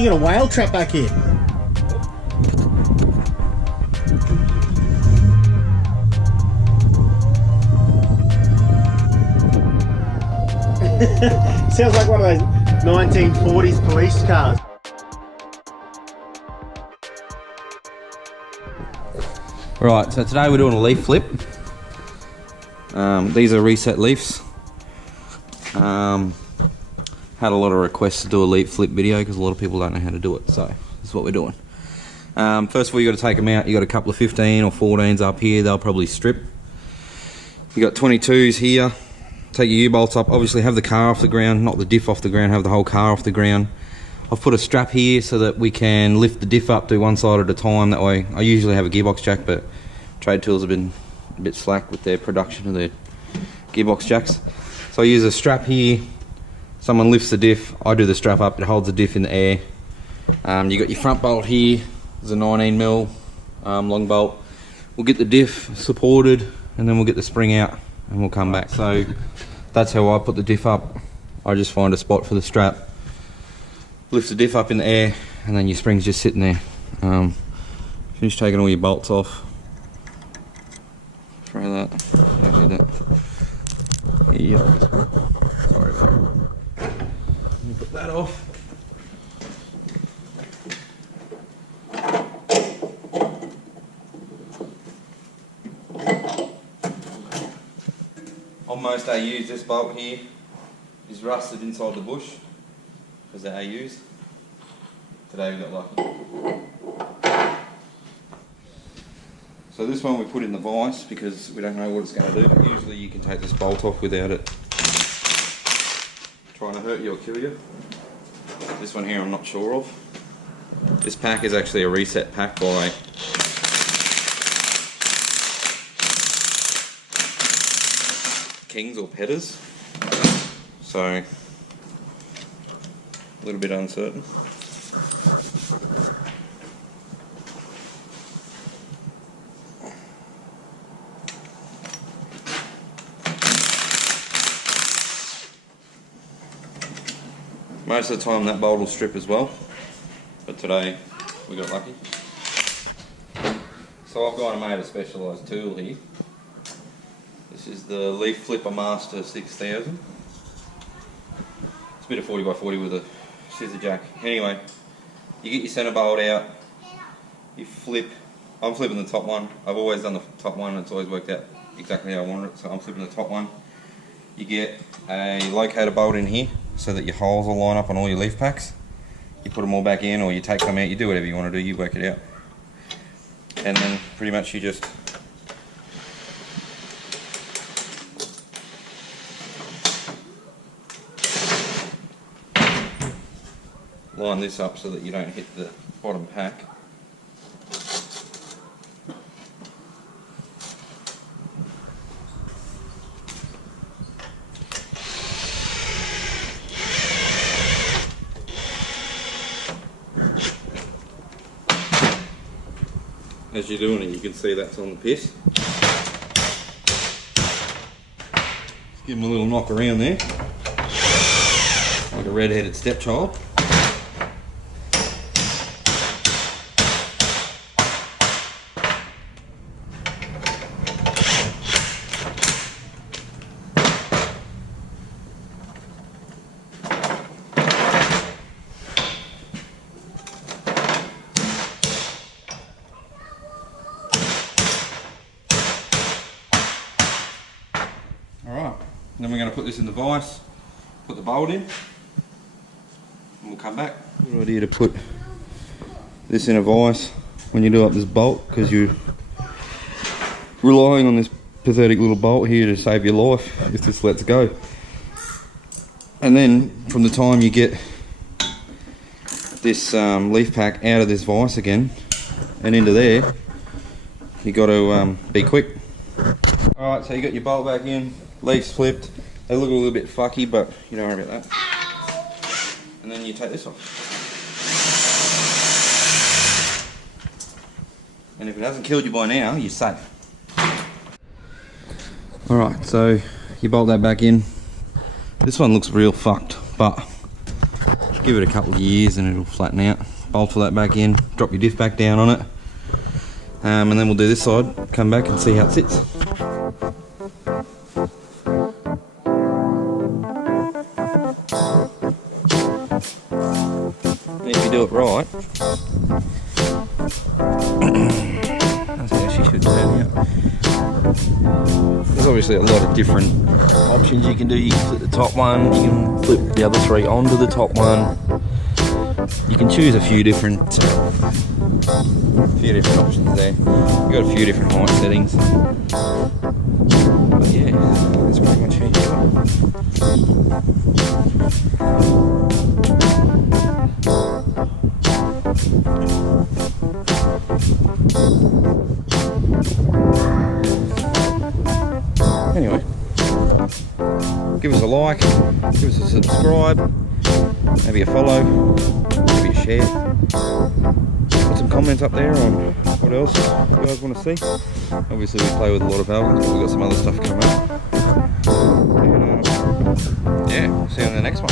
You got a whale trap back here. Sounds like one of those 1940s police cars. Right, so today we're doing a leaf flip. These are reset leaves. Had a lot of requests to do a leaf flip video because a lot of people don't know how to do it, so this is what we're doing. First of all, you got to take them out. You got a couple of 15 or 14s up here. They'll probably strip. You got 22s here. Take your U-bolts up. Obviously have the car off the ground, not the diff off the ground, have the whole car off the ground. I've put a strap here so that we can lift the diff up to one side at a time. That way, I usually have a gearbox jack, but Trade Tools have been a bit slack with their production of their gearbox jacks. So I use a strap here. Someone lifts the diff, I do the strap up, it holds the diff in the air. You got your front bolt here. There's a 19mm long bolt. We'll get the diff supported and then we'll get the spring out and we'll come back. So that's how I put the diff up. I just find a spot for the strap, lift the diff up in the air, and then your spring's just sitting there. Finish taking all your bolts off. Throw that. Don't need that. Yeah. Sorry about that. Let me put that off. On most AUs, this bolt here is rusted inside the bush because they're AUs. Today we got lucky. So this one we put in the vise because we don't know what it's going to do, but usually you can take this bolt off without it trying to hurt you or kill you. This one here I'm not sure of. This pack is actually a reset pack by Kings or Petters, so a little bit uncertain. Most of the time that bolt will strip as well, but today we got lucky. So I've gone and made a specialised tool here. This is the Leaf Flipper Master 6000. It's a bit of 40x40 with a scissor jack. Anyway, you get your centre bolt out, you flip. I'm flipping the top one. I've always done the top one, it's always worked out exactly how I wanted it, so I'm flipping the top one. You get a locator bolt in here so that your holes will line up on all your leaf packs. You put them all back in, or you take some out, you do whatever you want to do, you work it out. And then pretty much you just line this up so that you don't hit the bottom pack. As you're doing it, you can see that's on the piss. Just give them a little knock around there, like a red-headed stepchild. Alright, then we're going to put this in the vise, put the bolt in, and we'll come back. Good idea to put this in a vise when you do up this bolt, because you're relying on this pathetic little bolt here to save your life if this lets go. And then from the time you get this leaf pack out of this vise again and into there, you got to be quick. Alright, so you got your bolt back in, leaves flipped. They look a little bit fucky, but you don't worry about that. And then you take this off. And if it hasn't killed you by now, you're safe. Alright, so you bolt that back in. This one looks real fucked, but Give it a couple of years and it'll flatten out. Bolt all that back in, drop your diff back down on it. And then we'll do this side, come back and see how it sits. If you do it right, that's how she should turn out. There's obviously a lot of different options you can do. You can flip the top one, you can flip the other three onto the top one. You can choose a few different options there. You've got a few different height settings. But yeah, that's pretty much how you do it. Anyway, give us a like, give us a subscribe, maybe a follow, maybe a share. Put some comments up there on what else you guys want to see. Obviously we play with a lot of falcons, but we've got some other stuff coming up. And, yeah, see you in the next one.